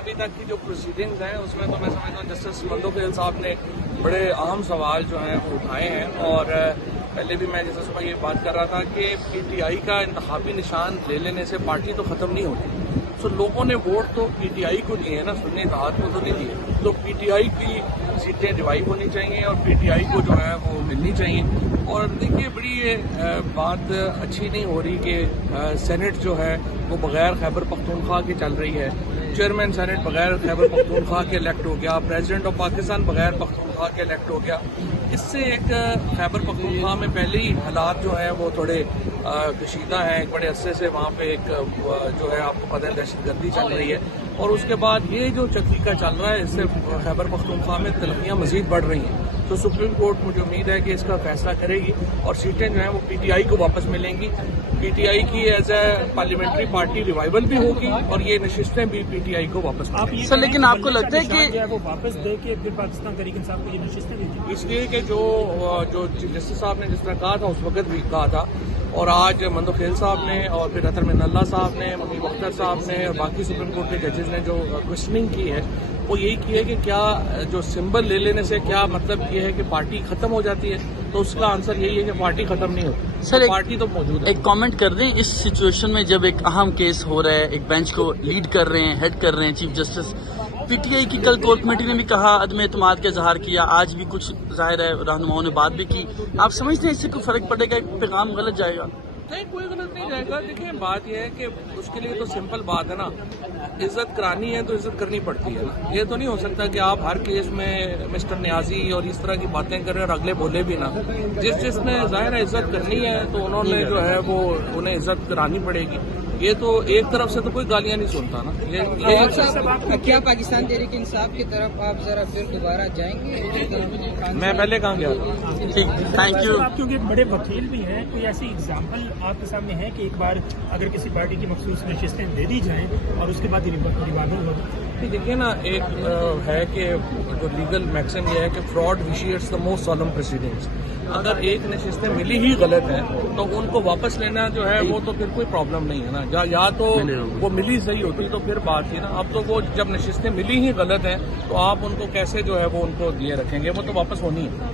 ابھی تک کی جو پروسیڈنگز ہیں اس میں تو میں سمجھتا ہوں جسٹس مندوخیل صاحب نے بڑے اہم سوال جو ہیں وہ اٹھائے ہیں، اور پہلے بھی میں جیسے صبح یہ بات کر رہا تھا کہ پی ٹی آئی کا انتخابی نشان لے لینے سے پارٹی تو ختم نہیں ہوتی. تو لوگوں نے ووٹ تو پی ٹی آئی کو دیے ہیں نا، سنی اتحاد کو تو نہیں دیے. تو پی ٹی آئی کی سیٹیں ڈیوائڈ ہونی چاہیے اور پی ٹی آئی کو جو ہے وہ ملنی چاہیے. اور دیکھیے بڑی بات اچھی نہیں ہو رہی کہ سینٹ جو ہے وہ بغیر خیبر پختونخوا کے چل رہی ہے. چیئرمین سینٹ بغیر خیبر پختونخوا کے الیکٹ ہو گیا، پریزیڈنٹ آف پاکستان بغیر پختونخوا کے الیکٹ ہو گیا. اس سے ایک خیبر پختونخوا میں پہلے ہی حالات جو ہیں وہ تھوڑے کشیدہ ہیں. ایک بڑے عرصے سے وہاں پہ ایک جو ہے آپ کو پتہ ہے دہشت گردی چل رہی ہے، اور اس کے بعد یہ جو چکیکا چل رہا ہے اس سے خیبر پختونخوا میں تلخیاں مزید بڑھ رہی ہیں. تو سپریم کورٹ مجھے امید ہے کہ اس کا فیصلہ کرے گی اور سیٹیں جو ہیں وہ پی ٹی آئی کو واپس ملیں گی. پی ٹی آئی کی as a parliamentary party revival بھی ہوگی اور یہ نشستیں بھی پی ٹی آئی کو واپس ملیں گی. سر لیکن آپ کو لگتا ہے کہ وہ واپس دے کے پھر پاکستان تحریک انصاف کو یہ نشستیں دیں گے؟ اس لیے کہ جو جسٹس صاحب نے جس طرح کہا تھا اس وقت بھی کہا تھا، اور آج مندوخیل صاحب نے اور پھر اطہر من اللہ صاحب نے، منیب اختر صاحب نے اور باقی سپریم کورٹ کے ججز نے جو کوشچننگ کی ہے وہ یہی کی ہے کہ کیا جو سمبل لے لینے سے کیا مطلب یہ ہے کہ پارٹی ختم ہو جاتی ہے. تو اس کا آنسر یہی ہے کہ پارٹی ختم نہیں ہوتی سر. پارٹی تو موجود ہے. ایک کامنٹ کر دیں اس سچویشن میں جب ایک اہم کیس ہو رہا ہے، ایک بینچ کو لیڈ کر رہے ہیں، ہیڈ کر رہے ہیں chief justice. P T I کی کل کور کمیٹی نے بھی کہا، عدم اعتماد کا اظہار کیا، آج بھی کچھ ظاہر ہے رہنماؤں نے بات بھی کی. آپ سمجھتے ہیں اس سے کوئی فرق پڑے گا، ایک پیغام غلط جائے گا؟ نہیں، کوئی غلط نہیں جائے گا. دیکھیں بات یہ ہے کہ اس کے لیے تو سمپل بات ہے نا، عزت کرانی ہے تو عزت کرنی پڑتی ہے نا. یہ تو نہیں ہو سکتا کہ آپ ہر کیس میں مسٹر نیازی اور اس طرح کی باتیں کریں اور اگلے بولے بھی نا. جس نے ظاہر ہے عزت کرنی ہے تو انہوں نے جو ہے وہ انہیں عزت کرانی پڑے گی. یہ تو ایک طرف سے تو کوئی گالیاں نہیں سنتا نا. یہ کیا پاکستان تحریک انصاف کی طرف آپ ذرا پھر دوبارہ جائیں گے؟ میں پہلے کہاں گیا تھا. ٹھیک، تھینک یو. آپ کیونکہ ایک بڑے وکیل بھی ہیں، کوئی ایسی اگزامپل آپ کے سامنے ہے کہ ایک بار اگر کسی پارٹی کی مخصوص نشستیں دے دی جائیں اور اس کے بعد ریوائول ہو؟ دیکھیے نا، ایک ہے کہ جو لیگل میکسم یہ ہے کہ fraud vitiates the most solemn proceedings. اگر ایک نشستیں ملی ہی غلط ہیں تو ان کو واپس لینا جو ہے وہ تو پھر کوئی پرابلم نہیں ہے نا. یا تو وہ ملی صحیح ہوتی تو پھر بات تھی نا. اب تو وہ جب نشستیں ملی ہی غلط ہیں تو آپ ان کو کیسے جو ہے وہ ان کو دیے رکھیں گے، وہ تو واپس ہونی ہے.